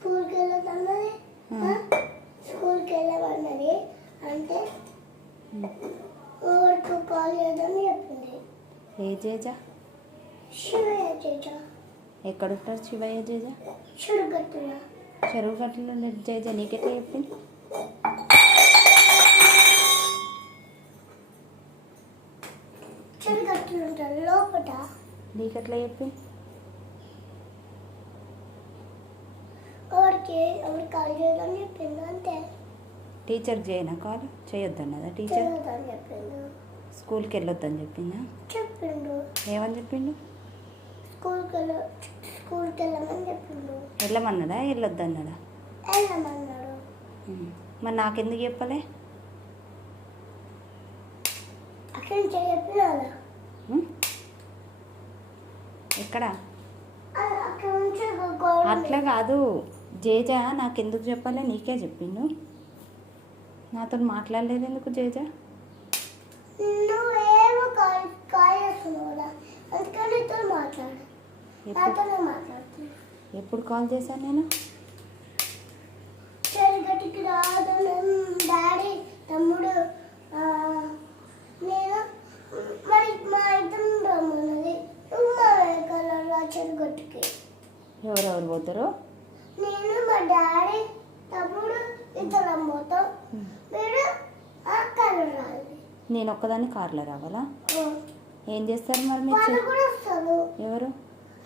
స్కూల్కి వెళ్ళదన్నది స్కూల్కి వెళ్ళమన్నది అంటే ఊరికి కాల్ చేయదని చెప్పింది. ఏ జేజ? శివయ్య చేజ ఎక్కడుంటారు శివయ్య జేజ? చుడుగట్టున చెరువు గట్టులో ఉన్న జేజ నీకెట్లా చెప్పింది? చుడుగట్టున ఉంటాడు లోపల నీకెట్లా చెప్పింది? ఎవరు కాల్ చేయదని చెప్పింది అంతే. టీచర్ చేయనా కాల్? చేయొద్దన్నదా టీచర్? చేయదని చెప్పిండు స్కూల్కి వెళ్ళొద్దని చెప్పిందా? చెప్పిండు ఏమని చెప్పిండు? స్కూల్కి వెళ్ళ స్కూల్కి వెళ్ళమని చెప్పిండు వెళ్ళమన్నాడా వెళ్ళొద్దన్నాడా వెళ్ళమన్నాడు. ఉమ్. మరి నాకెందుకు చెప్పలే? అక్కడి నుంచి చెప్పినాడు. ఉమ్? ఎక్కడ? అక్కడి నుంచి ఒక గోడ అట్లా కాదు. జేజ నాకెందుకు చెప్పలే? నీకే చెప్పిండు. నాతో మాట్లాడలేదు ఎందుకు జేజ? ఎప్పుడు? కాల్ చేశాను నేను? డాడీ తమ్ముడు నేను మరి మా ఇద్దరం రమ్మన్నది నువ్వు మా చెరుగట్టుకి. ఎవరెవరు పోతారు? నేను మా డాడీ తమ్ముడు ఇద్దరం పోతాం. మీరు రాలి నేను ఒక్కదాన్ని కార్లో రావాలా? ఏం చేస్తారు మరి మీరు? కూడా వస్తారు. ఎవరు?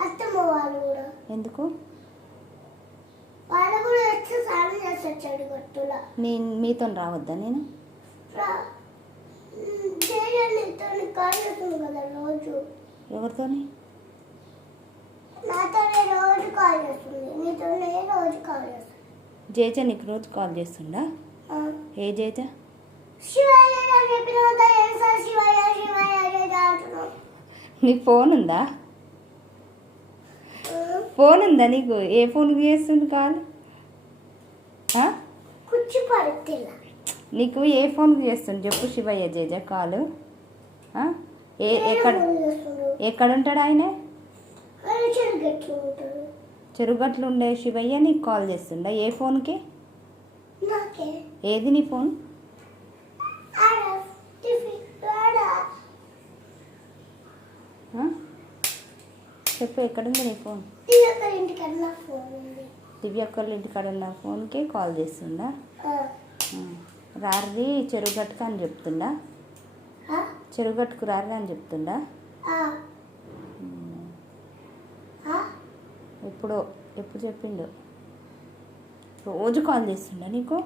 అత్తమ్మ వాళ్ళు కూడా. ఎందుకు? వాళ్ళు కూడా వచ్చి స్నానం చేస్తారు చెడుగట్టులా నేను మీతో రావద్దా నేను? నీతో కాల్ చేస్తుంది కదా రోజు. ఎవరితోని? రోజు కాల్ చేస్తుంది. నీతోనే రోజు కాల్ చేస్తుంది జేజ నీకు రోజు కాల్ చేస్తుండా ఆ, ఏ జేజ? నీకు ఫోన్ ఉందా? ఫోన్ ఉందా నీకు? ఏ ఫోన్కి చేస్తుంది కాల్? నీకు ఏ ఫోన్కి చేస్తుంది? చెప్పు శివయ్య జేజ కాలు? ఏ ఎక్కడ ఎక్కడ ఉంటాడు ఆయన? చెరుగట్లు ఉండే శివయ్య నీకు కాల్ చేస్తుండా ఏ ఫోన్కి? నాకే. ఏది నీ ఫోన్? చెప్పు ఎక్కడుంది నీ ఫోన్? దిగక్క ఇంటికన్నా ఫోన్ ఉంది. దివ్య అక్కల ఇంటికాడ ఉన్న ఫోన్కి కాల్ చేస్తుండా ఆ, ఆ. రారి చెరుగట్టుకు అని చెప్తుండా చెరుగట్టుకు రారి అని చెప్తుండా ఎప్పుడో ఎప్పుడు చెప్పిండు? రోజు కాల్ చేస్తుండ నీకు?